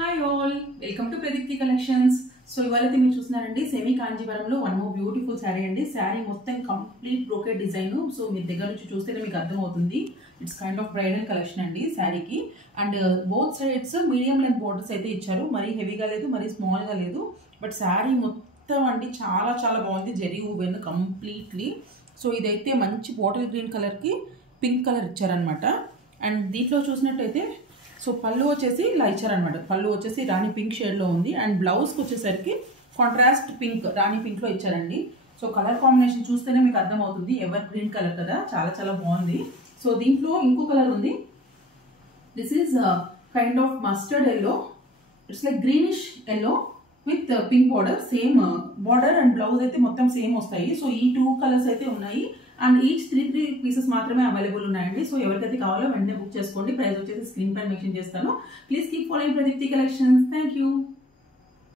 Hi all, welcome to Pradeepthi collections. So ఇవాళైతే మీరు చూస్తున్నారండి సెమీ కాంజీవరంలో వన్ మోర్ బ్యూటిఫుల్ శారీ అండి. శారీ మొత్తం కంప్లీట్ బ్రోకెట్ డిజైన్. సో మీరు దగ్గర నుంచి చూస్తేనే మీకు అర్థమవుతుంది. It's kind of bridal collection అండి శారీకి. And both sides medium length borders అయితే ఇచ్చారు. మరీ హెవీగా లేదు, మరీ స్మాల్గా లేదు. బట్ శారీ మొత్తం అండి చాలా చాలా బాగుంది. Zari woven completely. సో ఇదైతే మంచి బాటిల్ గ్రీన్ కలర్కి పింక్ కలర్ ఇచ్చారనమాట. అండ్ దీంట్లో చూసినట్టయితే సో పళ్ళు వచ్చేసి ఇలా ఇచ్చారనమాట. పళ్ళు వచ్చేసి రాణి పింక్ షేడ్లో ఉంది. అండ్ బ్లౌజ్కి వచ్చేసరికి కాంట్రాస్ట్ పింక్ రాణి పింక్లో ఇచ్చారండి. సో కలర్ కాంబినేషన్ చూస్తేనే మీకు అర్థమవుతుంది. ఎవర్ గ్రీన్ కలర్ కదా, చాలా చాలా బాగుంది. సో దీంట్లో ఇంకో కలర్ ఉంది. This is kind of mustard yellow. It's like greenish yellow with pink border. Same border and blouse అయితే మొత్తం సేమ్ వస్తాయి. సో ఈ టూ కలర్స్ అయితే ఉన్నాయి. అండ్ ఈచ్ త్రీ పీసెస్ మాత్రమే అవైలబుల్ ఉన్నాయండి. సో ఎవరికైతే కావాలో వెంటనే బుక్ చేసుకోండి. ప్రైస్ వచ్చేసి స్క్రీన్ పైన మెన్షన్ చేస్తాను. Please keep following Pradeepti collections. Thank you.